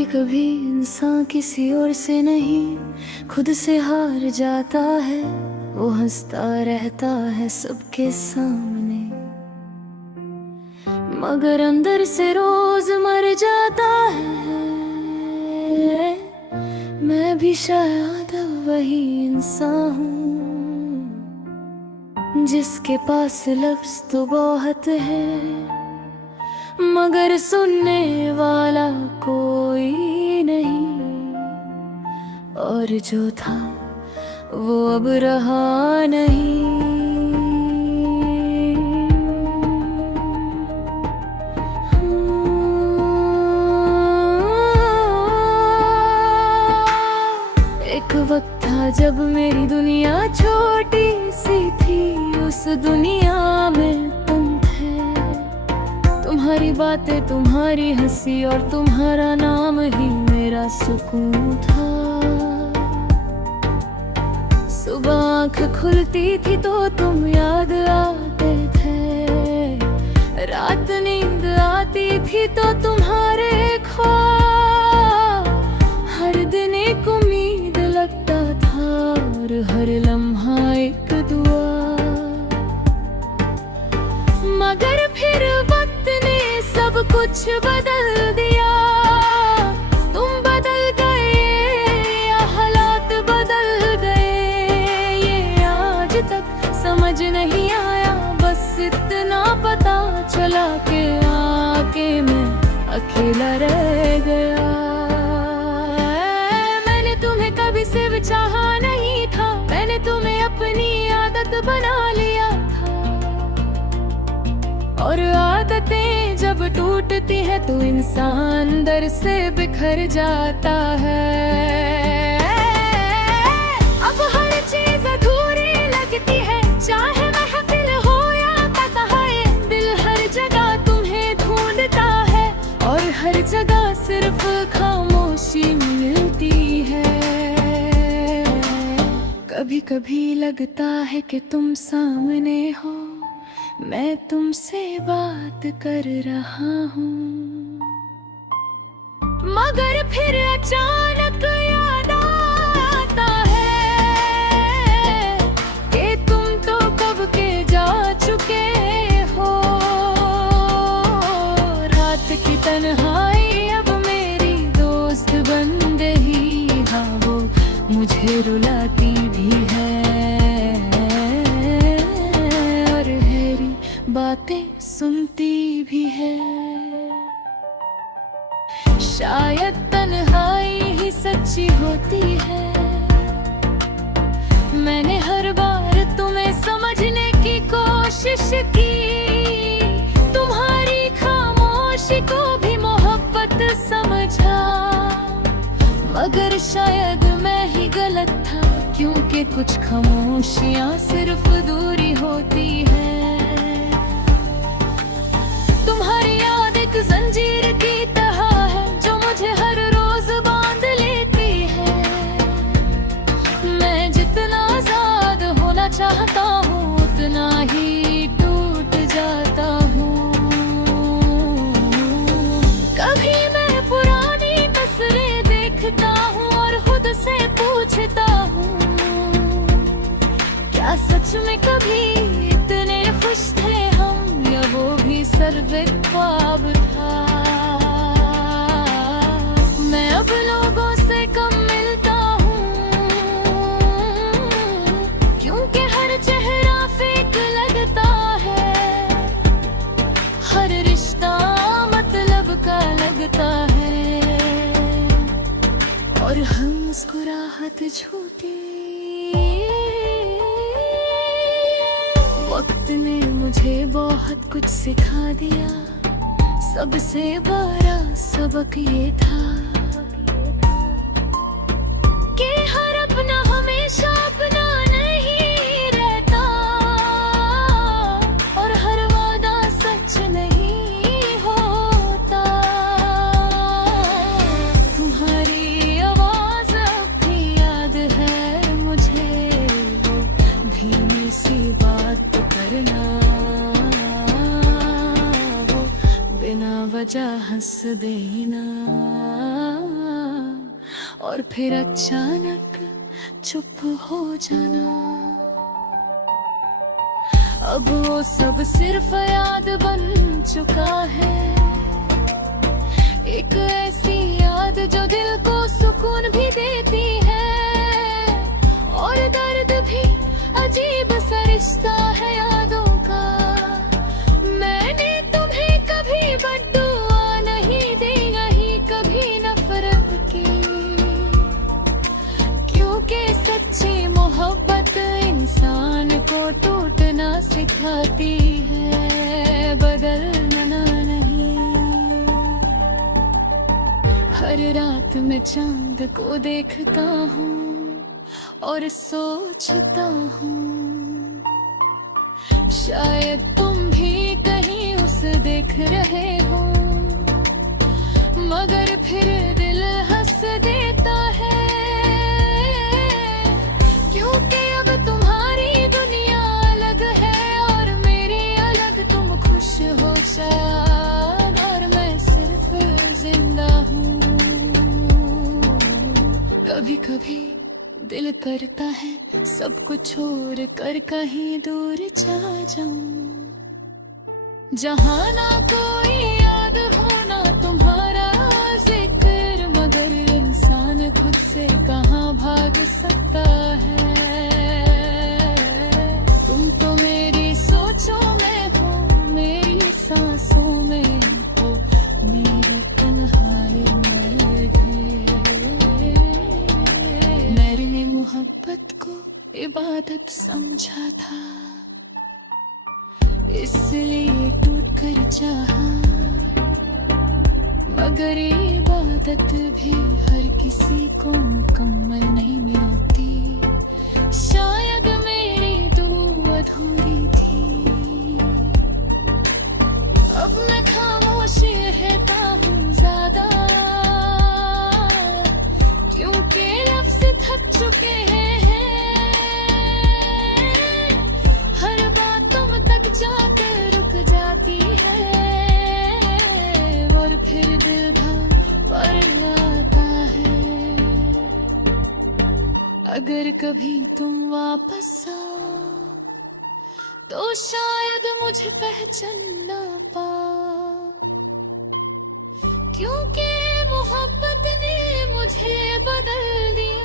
कभी कभी इंसान किसी और से नहीं खुद से हार जाता है। वो हंसता रहता है सबके सामने, मगर अंदर से रोज मर जाता है। मैं भी शायद वही इंसान हूँ जिसके पास लफ्ज तो बहुत है, मगर सुनने वाला कोई नहीं। और जो था वो अब रहा नहीं। एक वक्त था जब मेरी दुनिया छोटी सी थी, उस दुनिया में तुम्हारी बातें, तुम्हारी हंसी और तुम्हारा नाम ही मेरा सुकून था। सुबह आँख खुलती थी तो तुम याद आते थे, रात नींद आती थी तो तुम्हारे ख्वाब। हर दिन एक उम्मीद लगता था और हर लम्हा एक दुआ। मगर फिर सब कुछ बदल दिया। तुम बदल गए या हालात बदल गए, ये आज तक समझ नहीं आया। बस इतना पता चला कि आके मैं अकेला रह गया। मैंने तुम्हें कभी सिर्फ चाहा नहीं था, मैंने तुम्हें अपनी आदत बना लिया था। और आदतें जब टूटती है तो इंसान अंदर से बिखर जाता है। अब हर चीज अधूरी लगती है, चाहे महफिल हो या तन्हाई। दिल हर जगह तुम्हें ढूंढता है और हर जगह सिर्फ खामोशी मिलती है। कभी कभी लगता है कि तुम सामने हो, मैं तुमसे बात कर रहा हूँ, मगर फिर अचानक याद आता है कि तुम तो कब के जा चुके हो। रात की तन्हाई अब मेरी दोस्त बन गई, हाँ वो मुझे रुलाती भी है बातें सुनती भी है। शायद तन्हाई ही सच्ची होती है। मैंने हर बार तुम्हें समझने की कोशिश की, तुम्हारी खामोशी को भी मोहब्बत समझा। मगर शायद मैं ही गलत था, क्योंकि कुछ खामोशियां सिर्फ दूरी होती है। तुम्हारी याद एक जंजीर की तरह है जो मुझे हर रोज बांध लेती है। मैं जितना आजाद होना चाहता हूँ उतना ही टूट जाता हूँ। कभी मैं पुरानी तस्वीरें देखता हूँ और खुद से पूछता हूँ, क्या सच में कभी इतने खुश थे हम, या वो भी सिर्फ एक ख्वाब था। मैं अब लोगों से कम मिलता हूँ, क्योंकि हर चेहरा फेक लगता है। हर रिश्ता मतलब का लगता है और हर मुस्कुराहट झूठी। वक्त ने मुझे बहुत कुछ सिखा दिया, सबसे बड़ा सबक ये था कि हर अपना हमेशा अपना नहीं रहता, और हर वादा सच नहीं होता। तुम्हारी आवाज अब भी याद है मुझे, वो धीमी सी बात करना, वो बिना वजह हंस देना। और फिर अचानक चुप हो जाना। अब वो सब सिर्फ याद बन चुका है, एक ऐसी याद जो दिल को सुकून भी देती है, और दर्द भी अजीब सा रिश्ता है यादों का। मैंने तुम्हें कभी बद्दुआ नहीं दी, नहीं कभी नफरत की, क्योंकि सच्ची मोहब्बत इंसान को टूटना सिखाती है, बदलना नहीं। हर रात मैं चांद को देखता हूँ और सोचता हूँ, शायद तुम भी कहीं उसे देख रहे हो, मगर फिर दिल हंस देता है, क्योंकि अब तुम्हारी दुनिया अलग है और मेरी अलग। तुम खुश हो शायद और मैं सिर्फ जिंदा हूँ। कभी कभी दिल करता है सब कुछ छोड़ कर कहीं दूर जा जाऊं, जहाँ ना कोई याद हो ना तुम्हारा जिक्र, मगर इंसान खुद से कहाँ भाग सकता है। तुम तो मेरी सोचों में हो, मेरी सांसों में हो, मेरी तन्हाई में मैंने मोहब्बत को इबादत समझा था, इसलिए टूट कर चाहा, मगर इबादत भी हर किसी को मुकम्मल नहीं मिलती, शायद मेरी दुआ अधूरी थी। अब मैं खामोश रहता हूँ ज्यादा, क्योंकि लफ्ज़ थक चुके हैं, हर बात तुम तक जाकर रुक जाती है, और फिर दिल भर आता है। अगर कभी तुम वापस आओ तो शायद मुझे पहचान ना पाओ, क्योंकि मोहब्बत ने मुझे बदल दिया।